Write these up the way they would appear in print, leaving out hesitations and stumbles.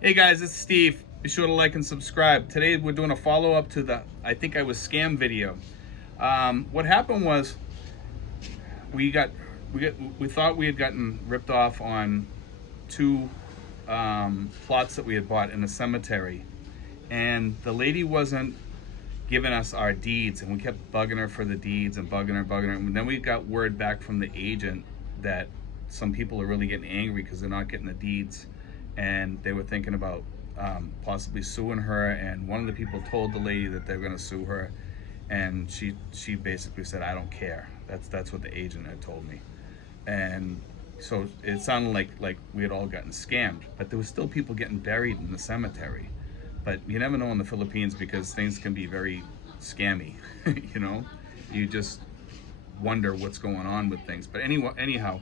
Hey guys, it's Steve. Be sure to like and subscribe. Today we're doing a follow-up to the I think I was scam video. What happened was we got we thought we had gotten ripped off on two plots that we had bought in a cemetery, and the lady wasn't giving us our deeds, and we kept bugging her for the deeds and bugging her. And then we got word back from the agent that some people are really getting angry because they're not getting the deeds, and they were thinking about possibly suing her. And one of the people told the lady that they're going to sue her, and she basically said, "I don't care." That's what the agent had told me, and so it sounded like we had all gotten scammed, but there was still people getting buried in the cemetery. But you never know in the Philippines because things can be very scammy. you know, you just wonder what's going on with things. But anyhow,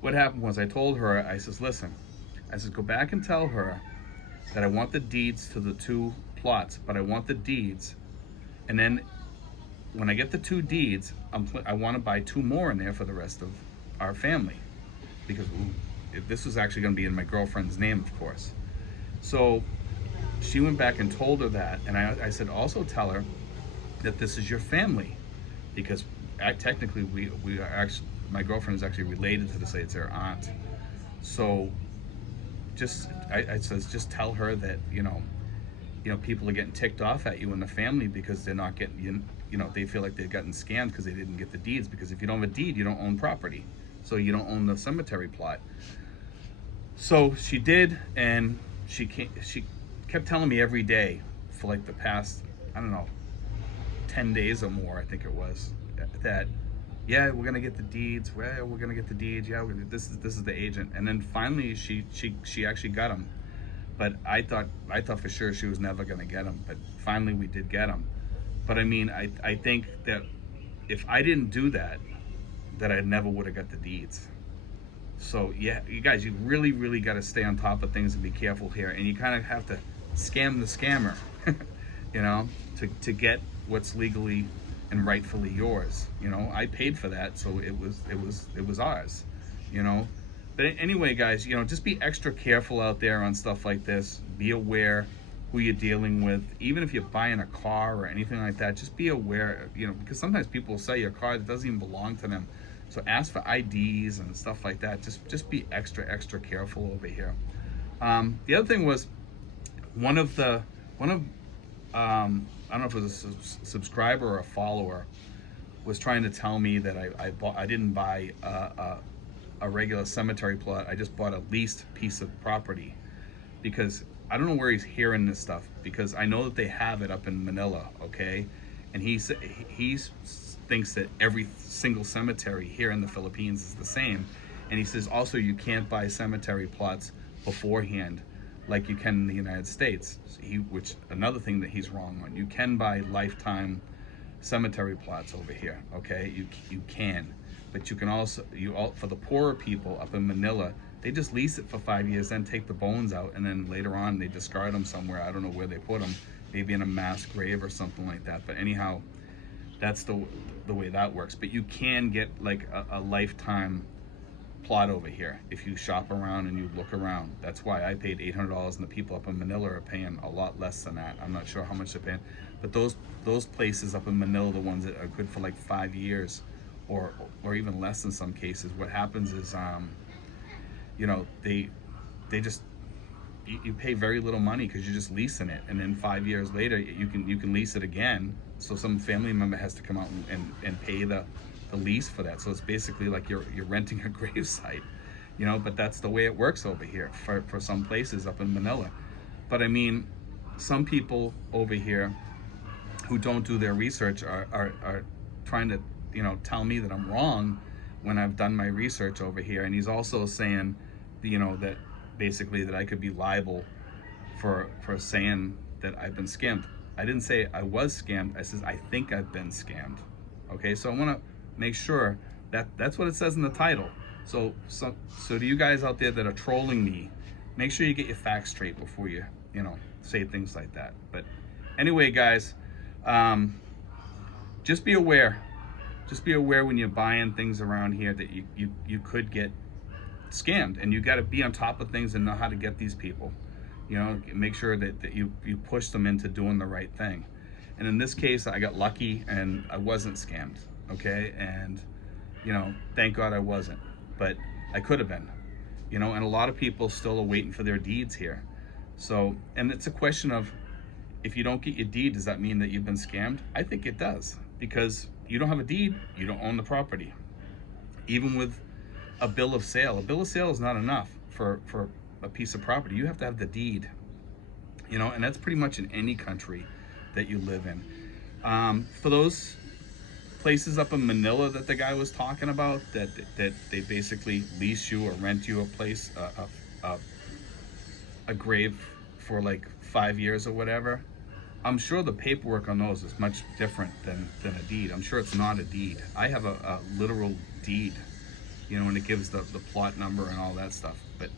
what happened was I told her, I says, listen, I said, go back and tell her that I want the deeds to the two plots, but I want the deeds, and then when I get the two deeds, I want to buy two more in there for the rest of our family, because this was actually going to be in my girlfriend's name, of course. So she went back and told her that, and I said, also tell her that this is your family, because technically we are actually, my girlfriend is actually related to the say it's her aunt. So just I says, just tell her that people are getting ticked off at you in the family because they're not getting they feel like they've gotten scammed because they didn't get the deeds, because if you don't have a deed, you don't own property, so you don't own the cemetery plot. So she did, and she kept telling me every day for like the past, I don't know, 10 days or more, I think it was, that yeah, we're gonna get the deeds. Well, we're gonna get the deeds. Yeah, this is the agent. And then finally, she actually got them. But I thought for sure she was never gonna get them. But finally, we did get them. But I mean, I think that if I didn't do that, that I never would have got the deeds. So yeah, you guys, you really got to stay on top of things and be careful here, and you kind of have to scam the scammer, you know, to get what's legally and rightfully yours. I paid for that, so it was ours, you know. But anyway, guys, just be extra careful out there on stuff like this. Be aware who you're dealing with. Even if you're buying a car or anything like that, just be aware, because sometimes people will sell you a car that doesn't even belong to them. So ask for IDs and stuff like that. Just be extra careful over here. The other thing was one of I don't know if it was a subscriber or a follower was trying to tell me that I didn't buy a regular cemetery plot. I just bought a leased piece of property, because I don't know where he's hearing this stuff, because I know that they have it up in Manila, okay? And he thinks that every single cemetery here in the Philippines is the same. And he says also you can't buy cemetery plots beforehand like you can in the United States. Which another thing that he's wrong on. You can buy lifetime cemetery plots over here, okay? You can, but you can also for the poorer people up in Manila, they just lease it for 5 years, then take the bones out, and then later on they discard them somewhere. I don't know where they put them, maybe in a mass grave or something like that. But anyhow, that's the way that works. But you can get like a lifetime plot over here if you shop around and you look around. That's why I paid $800, and the people up in Manila are paying a lot less than that. I'm not sure how much they're paying, but those places up in Manila, the ones that are good for like 5 years, or even less in some cases, what happens is they just you pay very little money because you're just leasing it, and then 5 years later you can lease it again. So some family member has to come out and pay the lease for that. So it's basically like you're renting a grave site, but that's the way it works over here for some places up in Manila. But I mean, some people over here who don't do their research are trying to tell me that I'm wrong when I've done my research over here. And he's also saying that basically that I could be liable for saying that I've been scammed. I didn't say I was scammed. I said I think I've been scammed. Okay, so I want to make sure that that's what it says in the title. So to you guys out there that are trolling me, make sure you get your facts straight before you say things like that. But anyway, guys, just be aware. Just be aware when you're buying things around here that you could get scammed, and you got to be on top of things and know how to get these people. You know, make sure that you push them into doing the right thing. And in this case, I got lucky and I wasn't scammed, okay? And, you know, thank God I wasn't, but I could have been, you know, and a lot of people still are waiting for their deeds here. So, and it's a question of, if you don't get your deed, does that mean that you've been scammed? I think it does, because you don't have a deed, you don't own the property. Even with a bill of sale is not enough for a piece of property. You have to have the deed, you know, and that's pretty much in any country that you live in. For those places up in Manila that the guy was talking about, that they basically lease you or rent you a place, a grave for like 5 years or whatever, I'm sure the paperwork on those is much different than a deed. I'm sure it's not a deed. I have a literal deed, you know, and it gives the plot number and all that stuff. But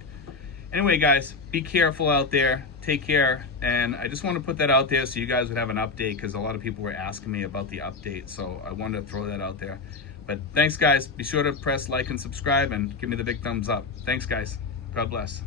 anyway, guys, be careful out there. Take care. And I just want to put that out there so you guys would have an update, because a lot of people were asking me about the update. So I wanted to throw that out there. But thanks, guys. Be sure to press like and subscribe and give me the big thumbs up. Thanks, guys. God bless.